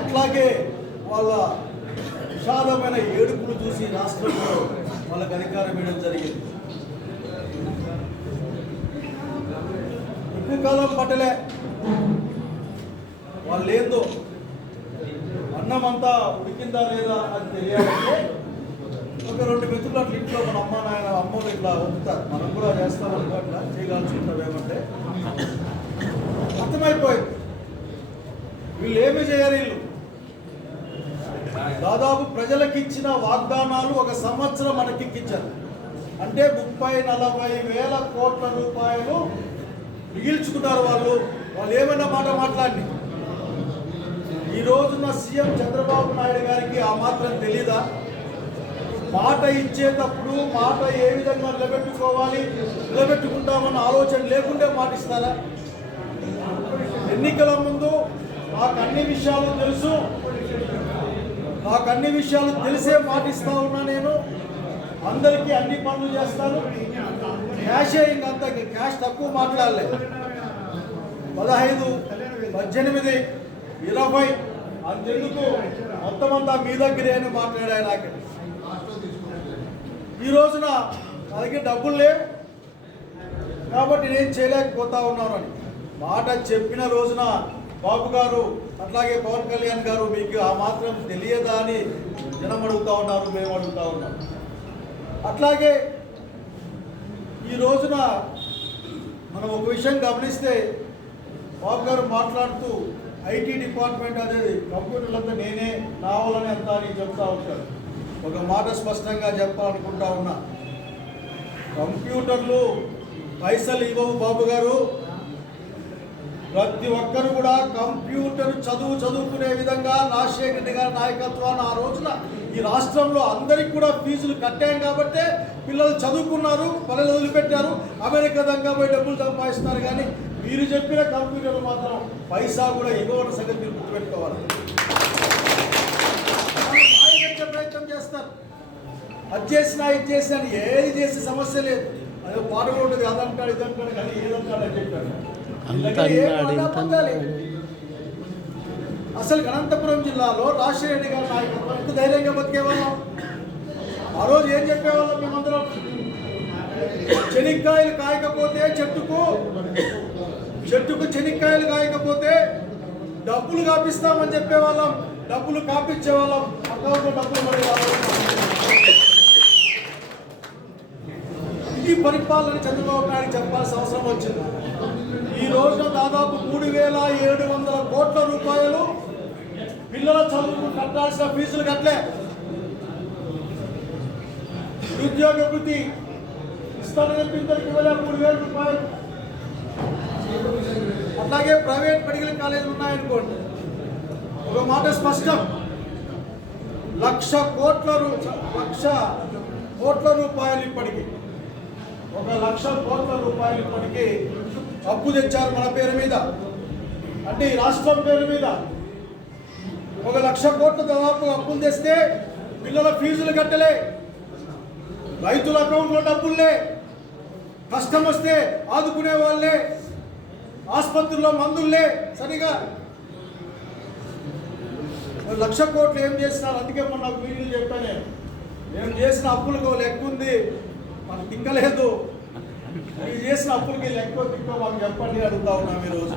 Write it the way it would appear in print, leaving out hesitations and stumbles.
అట్లాగే వాళ్ళ విషాదమైన ఏడుపులు చూసి రాష్ట్రంలో వాళ్ళకి అధికారం ఇవ్వడం జరిగింది. ఎక్కువ కాలం పట్టలే వాళ్ళు ఏందో అన్నం అంతా ఉడికిందా లేదా అని తెలియాలంటే ఒక 2 మిత్రులు అట్లా ఇంట్లో మన అమ్మ నాయన అమ్మలు ఇట్లా వండుతారు, మనం కూడా చేస్తాం అనుకో, అట్లా చేయగలుచుకుంటాం. ఏమంటే అర్థమైపోయింది వీళ్ళు ఏమీ చేయరు. వీళ్ళు దాదాపు ప్రజలకు ఇచ్చిన వాగ్దానాలు 1 సంవత్సరం మనకిచ్చారు. అంటే 30-40 వేల కోట్ల రూపాయలు మిగిల్చుకున్నారు వాళ్ళు. వాళ్ళు ఏమైనా మాట మాట్లాడి ఈ రోజున సీఎం చంద్రబాబు నాయుడు గారికి ఆ మాత్రం తెలీదా? మాట ఇచ్చేటప్పుడు మాట ఏ విధంగా నిలబెట్టుకోవాలి, నిలబెట్టుకుంటామన్న ఆలోచన లేకుంటే మాట ఇస్తారా? ఎన్నికల ముందు నాకు అన్ని విషయాలు తెలుసు, నాకు అన్ని విషయాలు తెలిసే మాట ఇస్తా ఉన్నా, నేను అందరికీ అన్ని పనులు చేస్తాను, క్యాషే ఇంకంత క్యాష్ తక్కువ మాట్లాడలేదు. 15, 18, 20 అంతెందుకు మొత్తం అంతా మీ దగ్గరే అని మాట్లాడాయి. నాకు ఈ రోజున నా దగ్గర డబ్బులు లేవు కాబట్టి నేను చేయలేకపోతా ఉన్నాను అని మాట చెప్పిన రోజున బాబు గారు అట్లాగే పవన్ కళ్యాణ్ గారు మీకు ఆ మాత్రం తెలియదా అని జనం అడుగుతూ ఉన్నారు, మేము అడుగుతూ ఉన్నాం. అట్లాగే ఈ రోజున మనం ఒక విషయం గమనిస్తే బాబు గారు మాట్లాడుతూ ఐటీ డిపార్ట్మెంట్ అనేది కంప్యూటర్లంతా నేనే నావాలని అంతా అని చెప్తా ఉంటారు. ఒక మాట స్పష్టంగా చెప్పాలనుకుంటా ఉన్నా, కంప్యూటర్లు పైసలు ఇవ్వవు బాబు గారు. ప్రతి ఒక్కరు కూడా కంప్యూటర్ చదువుకునే విధంగా రాజశేఖర రెడ్డి గారి నాయకత్వాన్ని ఆ రోజున ఈ రాష్ట్రంలో అందరికి కూడా ఫీజులు కట్టాం కాబట్టే పిల్లలు చదువుకున్నారు, పల్లెలు వదిలిపెట్టారు, అమెరికా దాకా పోయి డబ్బులు సంపాదిస్తున్నారు. కానీ మీరు చెప్పిన కంప్యూటర్లు మాత్రం పైసా కూడా ఇవ్వని సంగతి మీరు గుర్తుపెట్టుకోవాలి. ప్రయత్నం చేస్తారు, అది చేసినా ఇది చేసినా ఏది చేసే సమస్య లేదు. అదే పాట ఉంటుంది, అదంటాడు ఇదంటాడు, కానీ ఏదంటాడు అని చెప్పాడు. అసలు అనంతపురం జిల్లాలో రాజశేఖర రెడ్డి గారి నాయకత్వం ఎంత ధైర్యంగా బతికేవాళ్ళం. ఆ రోజు ఏం చెప్పేవాళ్ళం మేమందరం, చెనిక్కాయలు కాయకపోతే చెట్టుకు చెనిక్కాయలు కాయకపోతే డబ్బులు కాపిస్తామని చెప్పేవాళ్ళం. డబ్బులు కాపించేవాళ్ళం, అకౌంట్లో డబ్బులు మరి. ఇది పరిపాలన చంద్రబాబు నాయుడు చెప్పాల్సిన అవసరం వచ్చింది. ఈ రోజున దాదాపు 3,700 కోట్ల రూపాయలు పిల్లల చదువుకు కట్టాల్సిన ఫీజులు కట్టలే. నిరుద్యోగ వృత్తి ఇస్తానని పిల్లలకి ఇవ్వలే 3,000 రూపాయలు. అట్లాగే ప్రైవేట్ మెడికల్ కాలేజీలు ఉన్నాయనుకోండి, ఒక మాట స్పష్టం, 1,00,000 కోట్ల రూపాయలు ఇప్పటికీ 1,00,000 కోట్ల రూపాయలు ఇప్పటికీ అప్పు తెచ్చారు మన పేరు మీద, అంటే ఈ రాష్ట్రం పేరు మీద 1,00,000 కోట్ల దాదాపు అప్పులు తెస్తే పిల్లల ఫీజులు కట్టలే, రైతుల అకౌంట్లో డబ్బుల్లే, కష్టం వస్తే ఆదుకునే వాళ్ళే, ఆసుపత్రుల్లో మందుల్లే సరిగా. 1,00,000 కోట్లు ఏం చేస్తున్నారు? అందుకే మొన్న నాకు వీడియోలు చెప్పాను, మేము చేసిన అప్పులకు లెక్క ఉంది, మనకు తిక్కలేదు, మీరు చేసిన అప్పులకి లెక్క తిక్క మాకు చెప్పండి అడుగుతా ఉన్నాం ఈరోజు.